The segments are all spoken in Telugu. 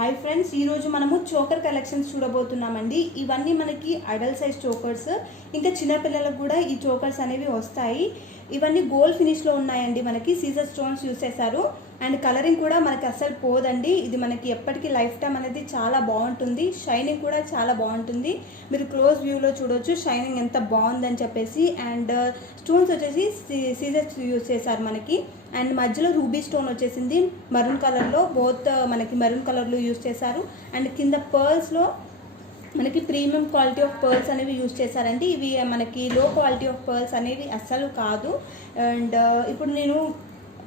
హాయ్ ఫ్రెండ్స్, ఈరోజు మనము చోకర్ కలెక్షన్స్ చూడబోతున్నామండి. ఇవన్నీ మనకి అడల్ట్ సైజ్ చోకర్స్, ఇంకా చిన్నపిల్లలకు కూడా ఈ చోకర్స్ అనేవి వస్తాయి. ఇవన్నీ గోల్డ్ ఫినిష్లో ఉన్నాయండి. మనకి సీజర్ స్టోన్స్ యూస్ చేశారు అండ్ కలరింగ్ కూడా మనకి అస్సలు పోదండి. ఇది మనకి ఎప్పటికీ లైఫ్ టైం అనేది చాలా బాగుంటుంది. షైనింగ్ కూడా చాలా బాగుంటుంది. మీరు క్లోజ్ వ్యూలో చూడొచ్చు షైనింగ్ ఎంత బాగుందని చెప్పేసి. అండ్ స్టోన్స్ వచ్చేసి సీజర్స్ యూస్ చేశారు మనకి. అండ్ మధ్యలో రూబీ స్టోన్ వచ్చేసింది మరూన్ కలర్లో, బోత్ మనకి మరూన్ కలర్లో యూస్ చేశారు. అండ్ కింద పర్ల్స్లో మనకి ప్రీమియం క్వాలిటీ ఆఫ్ పర్ల్స్ అనేవి యూజ్ చేశారండి. ఇవి మనకి లో క్వాలిటీ ఆఫ్ పర్ల్స్ అనేవి అస్సలు కాదు. అండ్ ఇప్పుడు నేను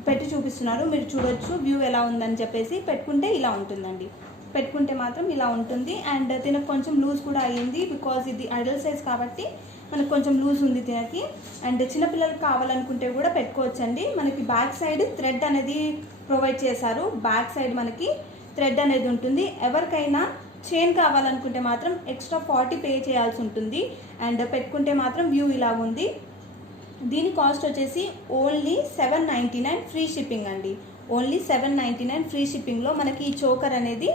పెట్టి చూపిస్తున్నాను, మీరు చూడొచ్చు వ్యూ ఎలా ఉందని చెప్పేసి. పెట్టుకుంటే ఇలా ఉంటుందండి, పెట్టుకుంటే మాత్రం ఇలా ఉంటుంది. అండ్ తినకు కొంచెం లూజ్ కూడా అయ్యింది, బికాజ్ ఇది అడల్ట్ సైజ్ కాబట్టి మనకు కొంచెం లూజ్ ఉంది తినకి. అండ్ చిన్నపిల్లలకి కావాలనుకుంటే కూడా పెట్టుకోవచ్చండి. మనకి బ్యాక్ సైడ్ థ్రెడ్ అనేది ప్రొవైడ్ చేశారు. బ్యాక్ సైడ్ మనకి థ్రెడ్ అనేది ఉంటుంది. ఎవరికైనా చైన్ కావాలనుకుంటే మాత్రం ఎక్స్ట్రా 40 పే చేయాల్సి ఉంటుంది. అండ్ పెట్టుకుంటే మాత్రం వ్యూ ఇలా ఉంది. దీని కాస్ట్ వచ్చేసి ఓన్లీ 799 ఫ్రీ షిప్పింగ్ అండి. ఓన్లీ 799 ఫ్రీ షిప్పింగ్లో మనకి ఈ చోకర్ అనేది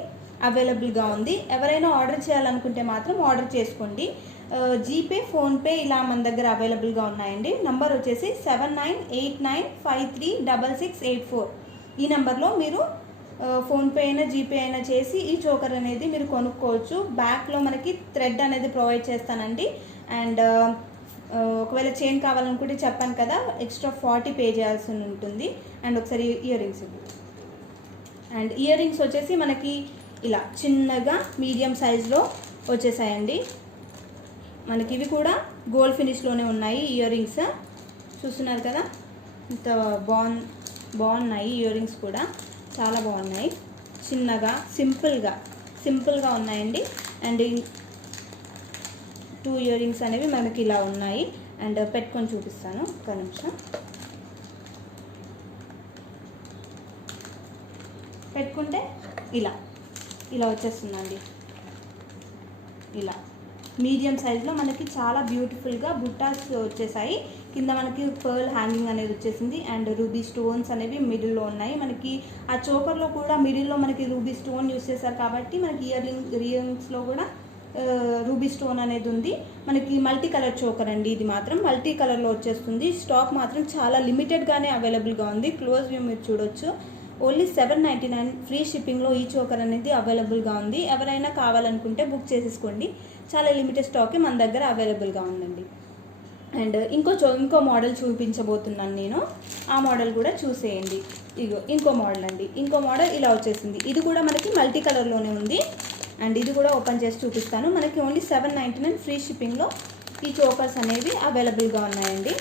అవైలబుల్గా ఉంది. ఎవరైనా ఆర్డర్ చేయాలనుకుంటే మాత్రం ఆర్డర్ చేసుకోండి. జీపే, ఫోన్పే ఇలా మన దగ్గర అవైలబుల్గా ఉన్నాయండి. నంబర్ వచ్చేసి 7989536684. ఈ నెంబర్లో మీరు ఫోన్పే అయినా జీపే అయినా చేసి ఈ చోకర్ అనేది మీరు కొనుక్కోవచ్చు. బ్యాక్లో మనకి థ్రెడ్ అనేది ప్రొవైడ్ చేస్తానండి. అండ్ ఒకవేళ చైన్ కావాలనుకుంటే చెప్పాను కదా, ఎక్స్ట్రా 40 పే చేయాల్సి ఉంటుంది. అండ్ ఒకసారి ear rings, and ear rings వచ్చేసి మనకి ఇలా చిన్నగా మీడియం సైజులో వచ్చేసాయండి. మనకి ఇవి కూడా గోల్డ్ ఫినిష్లోనే ఉన్నాయి. ఇయర్ రింగ్స్ చూస్తున్నారు కదా, ఇంత బాగున్నాయి. ఇయర్ రింగ్స్ కూడా చాలా బాగున్నాయి. చిన్నగా సింపుల్గా ఉన్నాయండి. అండ్ 2 ఇయర్ రింగ్స్ అనేవి మనకి ఇలా ఉన్నాయి. అండ్ పెట్టుకొని చూపిస్తాను, ఒక్క నిమిషం. పెట్టుకుంటే ఇలా వచ్చేస్తుందండి. ఇలా మీడియం సైజులో మనకి చాలా బ్యూటిఫుల్గా బుట్టాస్ వచ్చేసాయి. కింద మనకి పర్ల్ హ్యాంగింగ్ అనేది వచ్చేసింది. అండ్ రూబీ స్టోన్స్ అనేవి మిడిల్లో ఉన్నాయి. మనకి ఆ చోకర్లో కూడా మిడిల్లో మనకి రూబీ స్టోన్ యూస్ చేశారు కాబట్టి మనకి ఇయర్ రింగ్స్లో కూడా రూబీ స్టోన్ అనేది ఉంది. మనకి మల్టీ కలర్ చోకర్ అండి. ఇది మాత్రం మల్టీ కలర్లో వచ్చేస్తుంది. స్టాక్ మాత్రం చాలా లిమిటెడ్గానే అవైలబుల్గా ఉంది. క్లోజ్ వ్యూ మీరు చూడొచ్చు. ఓన్లీ 799 ఫ్రీ షిప్పింగ్లో ఈ చోకర్ అనేది అవైలబుల్గా ఉంది. ఎవరైనా కావాలనుకుంటే బుక్ చేసేసుకోండి. చాలా లిమిటెడ్ స్టాకే మన దగ్గర అవైలబుల్గా ఉందండి. అండ్ ఇంకో మోడల్ చూపించబోతున్నాను నేను. ఆ మోడల్ కూడా చూసేయండి. ఇంకో మోడల్ అండి. ఇంకో మోడల్ ఇలా వచ్చేసింది. ఇది కూడా మనకి మల్టీ కలర్లోనే ఉంది. అండ్ ఇది కూడా ఓపెన్ చేసి చూపిస్తాను. మనకి ఓన్లీ 799 ఫ్రీ షిప్పింగ్లో ఈ చోకర్స్ అనేవి అవైలబుల్గా ఉన్నాయండి.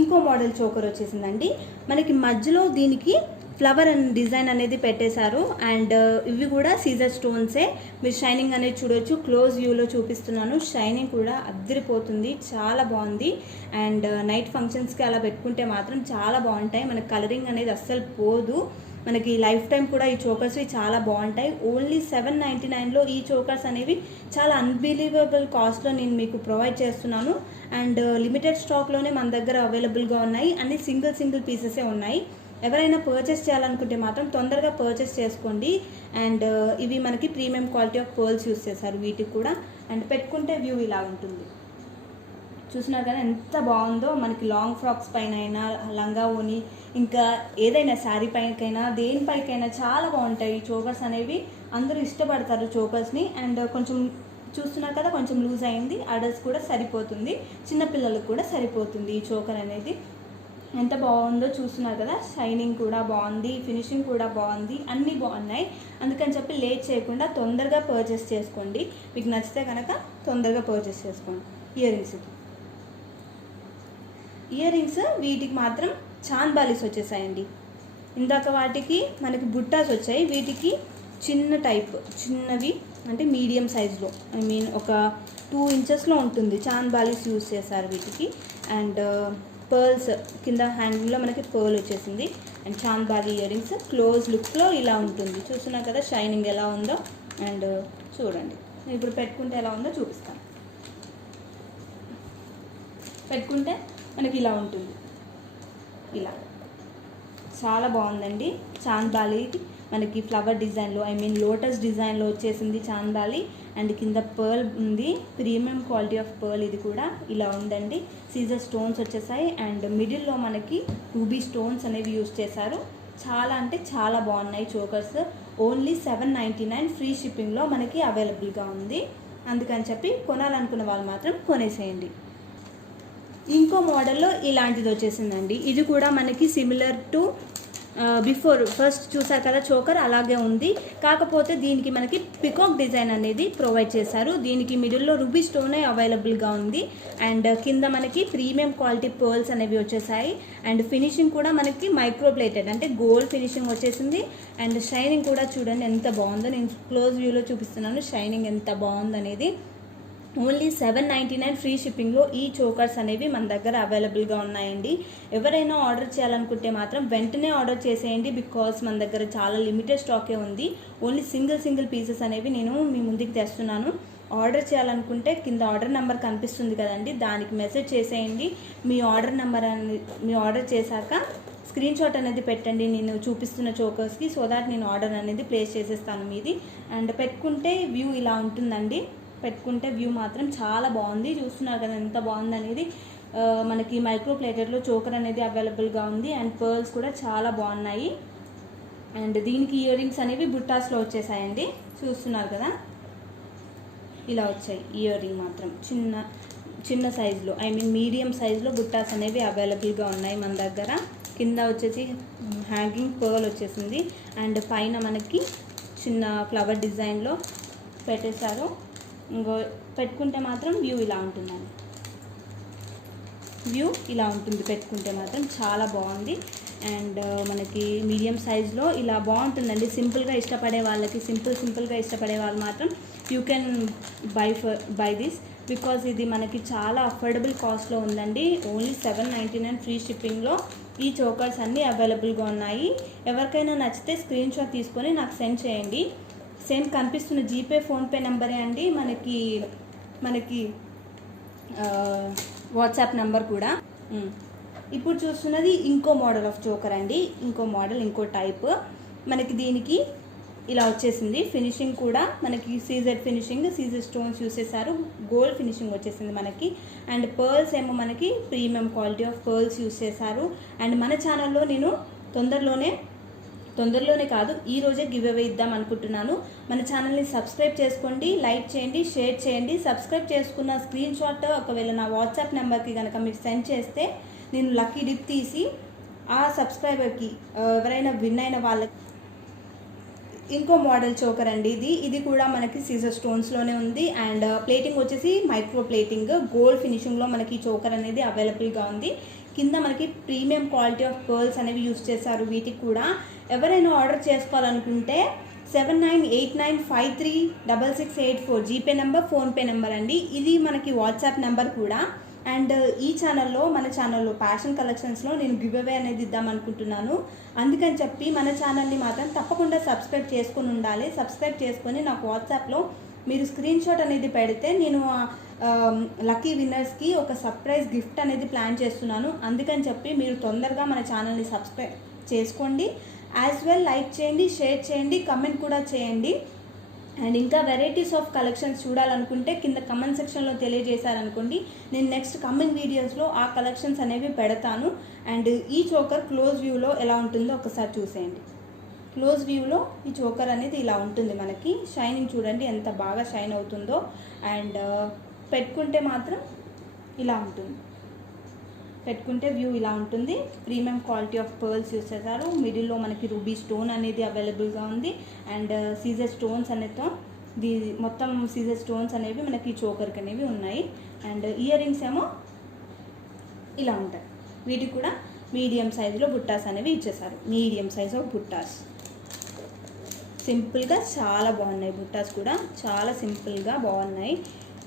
ఇంకో మోడల్ చోకర్ వచ్చేసిందండి. మనకి మధ్యలో దీనికి ఫ్లవర్ అండ్ డిజైన్ అనేది పెట్టేశారు. అండ్ ఇవి కూడా సీజర్ స్టోన్సే. మీరు షైనింగ్ అనేది చూడొచ్చు. క్లోజ్ వ్యూలో చూపిస్తున్నాను. షైనింగ్ కూడా అద్దరిపోతుంది, చాలా బాగుంది. అండ్ నైట్ ఫంక్షన్స్కి అలా పెట్టుకుంటే మాత్రం చాలా బాగుంటాయి. మనకి కలరింగ్ అనేది అస్సలు పోదు. మనకి లైఫ్ టైం కూడా ఈ చోకర్స్ చాలా బాగుంటాయి. ఓన్లీ 799లో ఈ చోకర్స్ అనేవి చాలా అన్బిలీవబుల్ కాస్ట్లో నేను మీకు ప్రొవైడ్ చేస్తున్నాను. అండ్ లిమిటెడ్ స్టాక్లోనే మన దగ్గర అవైలబుల్గా ఉన్నాయి. అన్ని సింగిల్ పీసెసే ఉన్నాయి. ఎవరైనా పర్చేస్ చేయాలనుకుంటే మాత్రం తొందరగా పర్చేస్ చేసుకోండి. అండ్ ఇవి మనకి premium quality of pearls use చేశారు వీటికి కూడా. అండ్ పెట్టుకుంటే వ్యూ ఇలా ఉంటుంది. చూసినారు కదా ఎంత బాగుందో. మనకి లాంగ్ ఫ్రాక్స్ పైన అయినా, లంగా ఓని, ఇంకా ఏదైనా శారీ పైనకైనా దేనిపైకైనా చాలా బాగుంటాయి. ఈ చోకర్స్ అనేవి అందరూ ఇష్టపడతారు చోకర్స్ని. అండ్ కొంచెం చూస్తున్నారు కదా, కొంచెం లూజ్ అయింది. అడల్ట్స్ కూడా సరిపోతుంది, చిన్నపిల్లలకు కూడా సరిపోతుంది ఈ చోకర్ అనేది. ఎంత బాగుందో చూస్తున్నారు కదా. షైనింగ్ కూడా బాగుంది, ఫినిషింగ్ కూడా బాగుంది, అన్నీ బాగున్నాయి. అందుకని చెప్పి లేట్ చేయకుండా తొందరగా పర్చేస్ చేసుకోండి. మీకు నచ్చితే కనుక తొందరగా పర్చేస్ చేసుకోండి. ఇయర్ రింగ్స్ వీటికి మాత్రం చాంద్ బాలీస్ వచ్చేసాయండి. ఇందాక వాటికి మనకి బుట్టాస్ వచ్చాయి. వీటికి చిన్నవి అంటే మీడియం సైజులో, ఒక 2 ఇంచెస్లో ఉంటుంది. చాంద్ బాలీస్ యూస్ చేశారు వీటికి. అండ్ పర్ల్స్ కింద హ్యాంగింగ్లో మనకి పర్ల్ వచ్చేసింది. And Chand Bali ear rings close లుక్లో ఇలా ఉంటుంది. చూస్తున్నారు కదా షైనింగ్ ఎలా ఉందో. అండ్ చూడండి, నేను ఇప్పుడు పెట్టుకుంటే ఎలా ఉందో చూపిస్తాను. పెట్టుకుంటే మనకి ఇలా ఉంటుంది. ఇలా చాలా బాగుందండి. చాంద్బాలి మనకి ఫ్లవర్ డిజైన్లో, ఐ మీన్ లోటస్ డిజైన్లో వచ్చేసింది చాంద్బాలి. అండ్ కింద పర్ల్ ఉంది, ప్రీమియం క్వాలిటీ ఆఫ్ పర్ల్. ఇది కూడా ఇలా ఉందండి. సీజర్ స్టోన్స్ వచ్చేసాయి అండ్ మిడిల్లో మనకి రూబీ స్టోన్స్ అనేవి యూజ్ చేశారు. చాలా అంటే చాలా బాగున్నాయి చోకర్స్. ఓన్లీ 799 ఫ్రీ షిప్పింగ్లో మనకి అవైలబుల్గా ఉంది. అందుకని చెప్పి కొనాలనుకున్న వాళ్ళు మాత్రం కొనేసేయండి. ఇంకో మోడల్లో ఇలాంటిది వచ్చేసిందండి. ఇది కూడా మనకి సిమిలర్ టు బిఫోర్ ఫస్ట్ చూసారు కదా చోకర్, అలాగే ఉంది. కాకపోతే దీనికి మనకి పికాక్ డిజైన్ అనేది ప్రొవైడ్ చేశారు. దీనికి మిడిల్లో రూబీ స్టోనే అవైలబుల్గా ఉంది. అండ్ కింద మనకి ప్రీమియం క్వాలిటీ పర్ల్స్ అనేవి వచ్చేసాయి. అండ్ ఫినిషింగ్ కూడా మనకి మైక్రోప్లేటెడ్ అంటే గోల్డ్ ఫినిషింగ్ వచ్చేసింది. అండ్ షైనింగ్ కూడా చూడండి ఎంత బాగుందో. నేను క్లోజ్ వ్యూలో చూపిస్తున్నాను షైనింగ్ ఎంత బాగుందనేది. ఓన్లీ 799 ఫ్రీ షిప్పింగ్లో ఈ చోకర్స్ అనేవి మన దగ్గర అవైలబుల్గా ఉన్నాయండి. ఎవరైనా ఆర్డర్ చేయాలనుకుంటే మాత్రం వెంటనే ఆర్డర్ చేసేయండి. బికాస్ మన దగ్గర చాలా లిమిటెడ్ స్టాకే ఉంది. ఓన్లీ సింగిల్ పీసెస్ అనేవి నేను మీ ముందుకు తెస్తున్నాను. ఆర్డర్ చేయాలనుకుంటే కింద ఆర్డర్ నెంబర్ కనిపిస్తుంది కదండి, దానికి మెసేజ్ చేసేయండి. మీ ఆర్డర్ చేశాక స్క్రీన్ షాట్ అనేది పెట్టండి నేను చూపిస్తున్న చోకర్స్కి. సో దాట్ నేను ఆర్డర్ అనేది ప్లేస్ చేసేస్తాను మీది. అండ్ పెట్టుకుంటే వ్యూ ఇలా ఉంటుందండి. పెట్టుకుంటే వ్యూ మాత్రం చాలా బాగుంది. చూస్తున్నారు కదా ఎంత బాగుంది అనేది. మనకి మైక్రో ప్లేటెడ్లో చోకర్ అనేది అవైలబుల్గా ఉంది. అండ్ పర్ల్స్ కూడా చాలా బాగున్నాయి. అండ్ దీనికి ఇయర్ రింగ్స్ అనేవి బుట్టాస్లో వచ్చేసాయండి. చూస్తున్నారు కదా ఇలా వచ్చాయి. ఇయర్ రింగ్ మాత్రం చిన్న సైజులో, ఐ మీన్ మీడియం సైజులో బుట్టాస్ అనేవి అవైలబుల్గా ఉన్నాయి మన దగ్గర. కింద వచ్చేసి హ్యాంగింగ్ పర్ల్ వచ్చేసింది. అండ్ పైన మనకి చిన్న ఫ్లవర్ డిజైన్లో పెట్టేశారు. ఇంకో పెట్టుకుంటే మాత్రం వ్యూ ఇలా ఉంటుందండి. వ్యూ ఇలా ఉంటుంది పెట్టుకుంటే మాత్రం చాలా బాగుంది. అండ్ మనకి మీడియం సైజ్లో ఇలా బాగుంటుందండి. సింపుల్గా ఇష్టపడే వాళ్ళకి, సింపుల్గా ఇష్టపడే వాళ్ళు మాత్రం you can buy this. Because ఇది మనకి చాలా అఫోర్డబుల్ కాస్ట్లో ఉందండి. ఓన్లీ 799 ఫ్రీ షిప్పింగ్లో ఈ చోకర్స్ అన్నీ అవైలబుల్గా ఉన్నాయి. ఎవరికైనా నచ్చితే స్క్రీన్ షాట్ తీసుకొని నాకు సెండ్ చేయండి. సేమ్ కనిపిస్తున్న జీపే ఫోన్పే నెంబరే అండి మనకి వాట్సాప్ నెంబర్ కూడా. ఇప్పుడు చూస్తున్నది ఇంకో మోడల్ ఆఫ్ చోకర్ అండి. ఇంకో టైప్. మనకి దీనికి ఇలా వచ్చేసింది. ఫినిషింగ్ కూడా మనకి సీజర్ స్టోన్స్ యూస్ చేశారు. గోల్డ్ ఫినిషింగ్ వచ్చేసింది మనకి. అండ్ పర్ల్స్ ఏమో మనకి premium quality of pearls use చేశారు. అండ్ మన ఛానల్లో నేను తొందరలోనే కాదు, ఈ రోజే గివ్ అవే ఇద్దాం అనుకుంటున్నాను. మన ఛానల్ని సబ్స్క్రైబ్ చేసుకోండి, లైక్ చేయండి, షేర్ చేయండి. సబ్స్క్రైబ్ చేసుకున్న స్క్రీన్ షాట్ ఒకవేళ నా వాట్సాప్ నెంబర్కి కనుక మీరు సెండ్ చేస్తే నేను లక్కీ డిప్ తీసి ఆ సబ్స్క్రైబర్కి ఎవరైనా విన్ అయిన వాళ్ళకి. ఇంకో మోడల్ చోకర్ అండి ఇది కూడా మనకి సీజర్ స్టోన్స్లోనే ఉంది. అండ్ ప్లేటింగ్ వచ్చేసి మైక్రో ప్లేటింగ్ గోల్డ్ ఫినిషింగ్లో మనకి చోకర్ అనేది అవైలబుల్గా ఉంది. కింద మనకి ప్రీమియం క్వాలిటీ ఆఫ్ పర్ల్స్ అనేవి యూస్ చేశారు. వీటికి కూడా ఎవరైనా ఆర్డర్ చేసుకోవాలనుకుంటే 7989536684 జీపే నెంబర్, ఫోన్పే నెంబర్ అండి. ఇది మనకి వాట్సాప్ నెంబర్ కూడా. అండ్ ఈ మన ఛానల్లో ఫ్యాషన్ కలెక్షన్స్లో నేను గివ్ అవే అనేది ఇద్దాం అనుకుంటున్నాను. అందుకని చెప్పి మన ఛానల్ని మాత్రం తప్పకుండా సబ్స్క్రైబ్ చేసుకొని ఉండాలి. సబ్స్క్రైబ్ చేసుకొని నాకు వాట్సాప్లో మీరు స్క్రీన్ షాట్ అనేది పెడితే నేను లక్కీ విన్నర్స్కి ఒక సర్ప్రైజ్ గిఫ్ట్ అనేది ప్లాన్ చేస్తున్నాను. అందుకని చెప్పి మీరు తొందరగా మన ఛానల్ని సబ్స్క్రైబ్ చేసుకోండి. యాజ్ వెల్ లైక్ చేయండి, షేర్ చేయండి, కమెంట్ కూడా చేయండి. అండ్ ఇంకా వెరైటీస్ ఆఫ్ కలెక్షన్స్ చూడాలనుకుంటే కింద కమెంట్ సెక్షన్లో తెలియజేశారనుకోండి, నేను నెక్స్ట్ కమింగ్ వీడియోస్లో ఆ కలెక్షన్స్ అనేవి పెడతాను. అండ్ ఈ చోకర్ క్లోజ్ వ్యూలో ఎలా ఉంటుందో ఒకసారి చూసేయండి. క్లోజ్ వ్యూలో ఈ చోకర్ అనేది ఇలా ఉంటుంది. మనకి షైనింగ్ చూడండి ఎంత బాగా షైన్ అవుతుందో. అండ్ పెట్టుకుంటే మాత్రం ఇలా ఉంటుంది. పెట్టుకుంటే వ్యూ ఇలా ఉంటుంది. Premium quality of pearls use చేశారు. మిడిల్లో మనకి రూబీ స్టోన్ అనేది అవైలబుల్గా ఉంది. అండ్ సీజర్ స్టోన్స్ అనేది మొత్తం సీజర్ స్టోన్స్ అనేవి మనకి చోకర్కి అనేవి ఉన్నాయి. అండ్ ఇయర్ రింగ్స్ ఏమో ఇలా ఉంటాయి. వీటికి కూడా మీడియం సైజులో బుట్టాస్ అనేవి ఇచ్చేసారు. మీడియం సైజ్ ఆఫ్ బుట్టాస్ సింపుల్గా చాలా బాగున్నాయి. బుట్టాస్ కూడా చాలా సింపుల్గా బాగున్నాయి.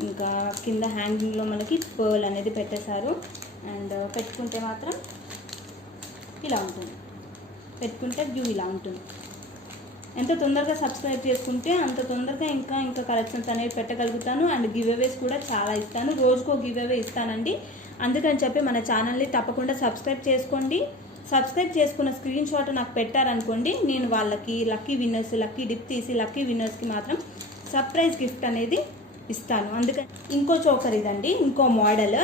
ఇంకా కింద హ్యాంగింగ్లో మనకి పర్ల్ అనేది పెట్టేశారు. అండ్ పెట్టుకుంటే మాత్రం ఇలా ఉంటుంది. పెట్టుకుంటే వ్యూ ఇలా ఉంటుంది. ఎంత తొందరగా సబ్స్క్రైబ్ చేసుకుంటే అంత తొందరగా ఇంకా కలెక్షన్స్ అనేవి పెట్టగలుగుతాను. అండ్ గివ్ అవేస్ కూడా చాలా ఇస్తాను. రోజుకో గివ్ అవే ఇస్తానండి. అందుకని చెప్పి మన ఛానల్ని తప్పకుండా సబ్స్క్రైబ్ చేసుకోండి. సబ్స్క్రైబ్ చేసుకున్న స్క్రీన్ షాట్ నాకు పెట్టారనుకోండి, నేను వాళ్ళకి లక్కీ డిప్ తీసి లక్కీ విన్నర్స్కి మాత్రం సర్ప్రైజ్ గిఫ్ట్ అనేది ఇస్తాను. అందుకని ఇంకో చోకర్ ఇదండి, ఇంకో మోడల్.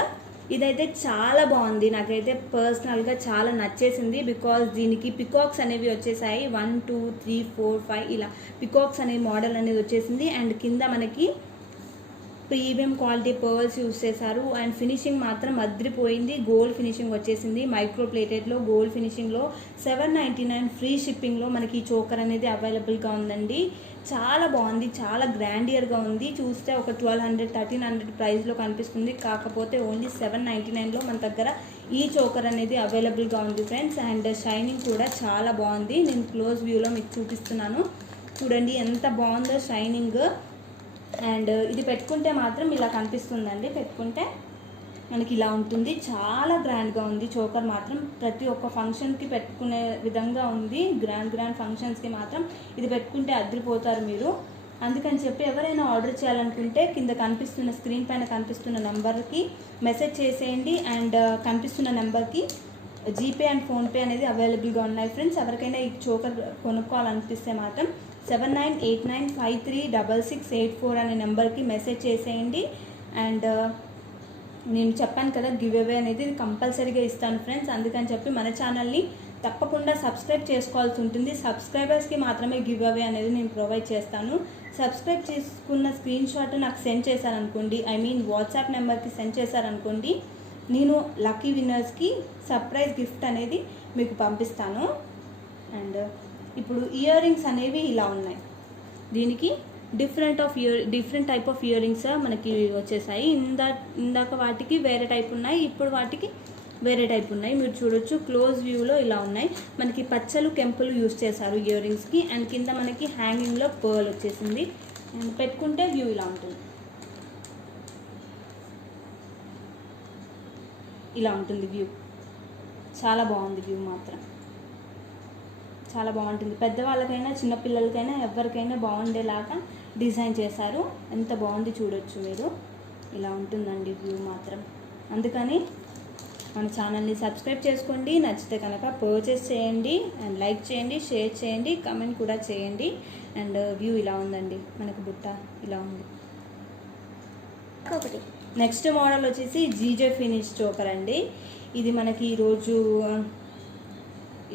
ఇదైతే చాలా బాగుంది, నాకైతే పర్సనల్గా చాలా నచ్చేసింది. బికాజ్ దీనికి పికాక్స్ అనేవి వచ్చేసాయి, 1 2 3 4 5 ఇలా పికాక్స్ అనే మోడల్ అనేది వచ్చేసింది. అండ్ కింద మనకి ప్రీమియం క్వాలిటీ పర్ల్స్ యూస్ చేశారు. అండ్ ఫినిషింగ్ మాత్రం అద్రిపోయింది, గోల్డ్ ఫినిషింగ్ వచ్చేసింది. మైక్రో ప్లేటెడ్లో గోల్డ్ ఫినిషింగ్లో 799 ఫ్రీ షిప్పింగ్లో మనకి ఈ చోకర్ అనేది అవైలబుల్గా ఉందండి. చాలా బాగుంది, చాలా గ్రాండియర్గా ఉంది. చూస్తే ఒక 1200 1300 ప్రైస్లో కనిపిస్తుంది, కాకపోతే ఓన్లీ 799లో మన దగ్గర ఈ చోకర్ అనేది అవైలబుల్గా ఉంది ఫ్రెండ్స్. అండ్ షైనింగ్ కూడా చాలా బాగుంది. నేను క్లోజ్ వ్యూలో మీకు చూపిస్తున్నాను, చూడండి ఎంత బాగుందో షైనింగ్. అండ్ ఇది పెట్టుకుంటే మాత్రం ఇలా కనిపిస్తుందండి, పెట్టుకుంటే మనకి ఇలా ఉంటుంది. చాలా గ్రాండ్గా ఉంది చోకర్ మాత్రం, ప్రతి ఒక్క ఫంక్షన్కి పెట్టుకునే విధంగా ఉంది. గ్రాండ్ ఫంక్షన్స్కి మాత్రం ఇది పెట్టుకుంటే అదిరిపోతారు మీరు. అందుకని చెప్పి ఎవరైనా ఆర్డర్ చేయాలనుకుంటే కింద కనిపిస్తున్న స్క్రీన్ పైన కనిపిస్తున్న నెంబర్కి మెసేజ్ చేసేయండి. అండ్ కనిపిస్తున్న నెంబర్కి జీపే అండ్ ఫోన్పే అనేది అవైలబుల్గా ఉన్నాయి ఫ్రెండ్స్. ఎవరికైనా ఈ చోకర్ కొనుక్కోవాలనిపిస్తే మాత్రం 7989536684 అనే నెంబర్కి మెసేజ్ చేసేయండి. అండ్ నేను చెప్పాను కదా గివ్ అవే అనేది కంపల్సరీగా ఇస్తాను ఫ్రెండ్స్. అందుకని చెప్పి మన ఛానల్ని తప్పకుండా సబ్స్క్రైబ్ చేసుకోవాల్సి ఉంటుంది. సబ్స్క్రైబర్స్కి మాత్రమే గివ్ అవే అనేది నేను ప్రొవైడ్ చేస్తాను. సబ్స్క్రైబ్ చేసుకున్న స్క్రీన్ షాట్ నాకు సెండ్ చేశారనుకోండి, వాట్సాప్ నెంబర్కి సెండ్ చేశారనుకోండి, నేను లక్కీ విన్నర్స్కి సర్ప్రైజ్ గిఫ్ట్ అనేది మీకు పంపిస్తాను. అండ్ ఇప్పుడు ఇయర్ రింగ్స్ అనేవి ఇలా ఉన్నాయి, దీనికి different type of ear rings మనకి వచ్చేసాయి. ఇందాక వాటికి వేరే టైప్ ఉన్నాయి, ఇప్పుడు వాటికి వేరే టైప్ ఉన్నాయి. మీరు చూడొచ్చు క్లోజ్ వ్యూలో ఇలా ఉన్నాయి. మనకి పచ్చలు కెంపులు యూస్ చేశారు ఇయర్ రింగ్స్కి. అండ్ కింద మనకి హ్యాంగింగ్లో పర్ల్ వచ్చేసింది. అండ్ పెట్టుకుంటే వ్యూ ఇలా ఉంటుంది, ఇలా ఉంటుంది వ్యూ. చాలా బాగుంది వ్యూ మాత్రం, చాలా బాగుంటుంది. పెద్దవాళ్ళకైనా చిన్నపిల్లలకైనా ఎవరికైనా బాగుండేలాగా డిజైన్ చేశారు. ఎంత బాగుంది చూడొచ్చు మీరు, ఇలా ఉంటుందండి వ్యూ మాత్రం. అందుకని మన ఛానల్ని సబ్స్క్రైబ్ చేసుకోండి, నచ్చితే కనుక పర్చేస్ చేయండి. అండ్ లైక్ చేయండి, షేర్ చేయండి, కమెంట్ కూడా చేయండి. అండ్ వ్యూ ఇలా ఉందండి, మనకు బుట్ట ఇలా ఉంది. ఒకటి నెక్స్ట్ మోడల్ వచ్చేసి జీజే ఫినిష్ చోకర్ అండి. ఇది మనకి ఈరోజు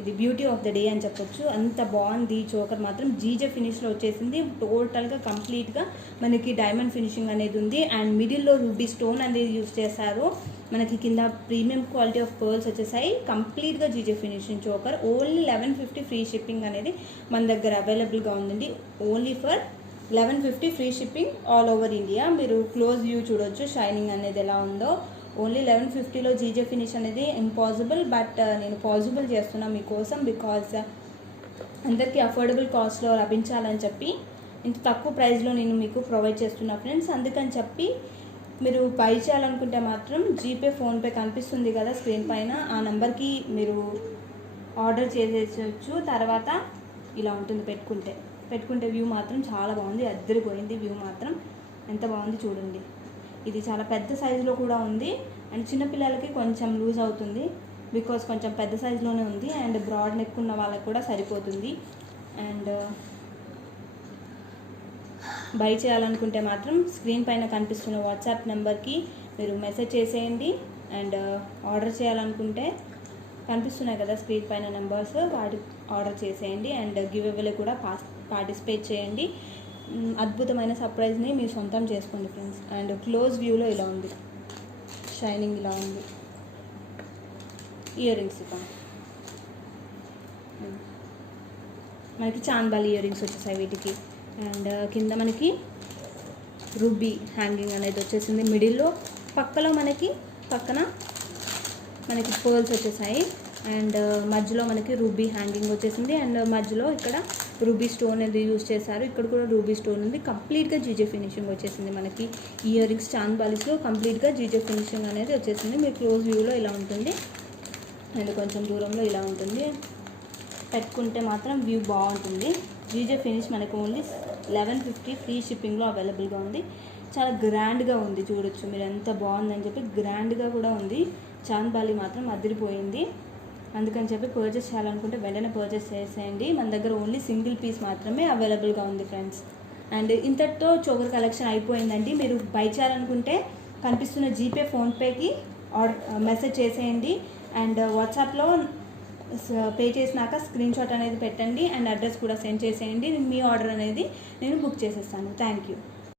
ఇది బ్యూటీ ఆఫ్ ద డే అని చెప్పొచ్చు, అంత బాగుంది. చోకర్ మాత్రం జీజే ఫినిష్లో వచ్చేసింది. టోటల్గా కంప్లీట్గా మనకి డైమండ్ ఫినిషింగ్ అనేది ఉంది. అండ్ మిడిల్లో రూబీ స్టోన్ అనేది యూజ్ చేశారు. మనకి కింద ప్రీమియం క్వాలిటీ ఆఫ్ పర్ల్స్ వచ్చేసాయి. కంప్లీట్గా GJ finishing choker. Only 1150 free shipping అనేది మన దగ్గర అవైలబుల్గా ఉందండి. Only for 1150 free shipping all over India. మీరు క్లోజ్ వ్యూ చూడొచ్చు షైనింగ్ అనేది ఎలా ఉందో. ఓన్లీ 1150లో జీజే ఫినిష్ అనేది ఇంపాసిబుల్, బట్ నేను పాసిబుల్ చేస్తున్నా మీకోసం. బికాజ్ అందరికీ అఫోర్డబుల్ కాస్ట్లో లభించాలని చెప్పి ఇంత తక్కువ ప్రైస్లో నేను మీకు ప్రొవైడ్ చేస్తున్నా ఫ్రెండ్స్. అందుకని చెప్పి మీరు బై చేయాలనుకుంటే మాత్రం జీపే ఫోన్పే కనిపిస్తుంది కదా స్క్రీన్ పైన, ఆ నెంబర్కి మీరు ఆర్డర్ చేసేయచ్చు. తర్వాత ఇలా ఉంటుంది పెట్టుకుంటే వ్యూ మాత్రం చాలా బాగుంది, అద్దరిపోయింది వ్యూ మాత్రం. ఎంత బాగుంది చూడండి. ఇది చాలా పెద్ద సైజులో కూడా ఉంది. అండ్ చిన్నపిల్లలకి కొంచెం లూజ్ అవుతుంది, బికాజ్ కొంచెం పెద్ద సైజులోనే ఉంది. అండ్ బ్రాడ్ నెక్ ఉన్న వాళ్ళకి కూడా సరిపోతుంది. అండ్ బై చేయాలనుకుంటే మాత్రం స్క్రీన్ పైన కనిపిస్తున్న వాట్సాప్ నెంబర్కి మీరు మెసేజ్ చేసేయండి. అండ్ ఆర్డర్ చేయాలనుకుంటే కనిపిస్తున్నాయి కదా స్క్రీన్ పైన నెంబర్స్, వాటి ఆర్డర్ చేసేయండి. అండ్ గివ్ అవేలో కూడా పార్టిసిపేట్ చేయండి. అద్భుతమైన సర్ప్రైజ్ని మీరు సొంతం చేసుకోండి ఫ్రెండ్స్. అండ్ క్లోజ్ వ్యూలో ఇలా ఉంది, షైనింగ్ ఇలా ఉంది. ఇయర్ రింగ్స్ ఇక మనకి చాందాలి ఇయర్ రింగ్స్ వచ్చేసాయి వీటికి. అండ్ కింద మనకి రూబీ హ్యాంగింగ్ అనేది వచ్చేసింది. మిడిల్లో పక్కన మనకి పర్ల్స్ వచ్చేసాయి. అండ్ మధ్యలో మనకి రూబీ హ్యాంగింగ్ వచ్చేసింది. అండ్ మధ్యలో ఇక్కడ రూబీ స్టోన్ అనేది యూజ్ చేశారు. ఇక్కడ కూడా రూబీ స్టోన్ ఉంది. కంప్లీట్గా జీజే ఫినిషింగ్ వచ్చేసింది మనకి. ఇయర్ రింగ్స్ చాందాలిస్లో కంప్లీట్గా జీజే ఫినిషింగ్ అనేది వచ్చేసింది. మీరు క్లోజ్ వ్యూలో ఇలా ఉంటుంది అండ్ కొంచెం దూరంలో ఇలా ఉంటుంది. పెట్టుకుంటే మాత్రం వ్యూ బాగుంటుంది. జీజే ఫినిష్ మనకు ఓన్లీ 1150 ఫ్రీ షిప్పింగ్లో అవైలబుల్గా ఉంది. చాలా గ్రాండ్గా ఉంది చూడొచ్చు మీరు, ఎంత బాగుందని చెప్పి. గ్రాండ్గా కూడా ఉంది. చాంద్ బాలి మాత్రం అదిరిపోయింది. అందుకని చెప్పి పర్చేస్ చేయాలనుకుంటే వెంటనే పర్చేస్ చేసేయండి. మన దగ్గర ఓన్లీ సింగిల్ పీస్ మాత్రమే అవైలబుల్గా ఉంది ఫ్రెండ్స్. అండ్ ఇంతటితో చోకర్ కలెక్షన్ అయిపోయిందండి. మీరు బై చేయాలనుకుంటే కనిపిస్తున్న జీపే, ఫోన్పేకి మెసేజ్ చేసేయండి. అండ్ వాట్సాప్లో పే చేసినాక స్క్రీన్ షాట్ అనేది పెట్టండి అండ్ అడ్రస్ కూడా సెండ్ చేసేయండి. మీ ఆర్డర్ అనేది నేను బుక్ చేసేస్తాను. Thank you.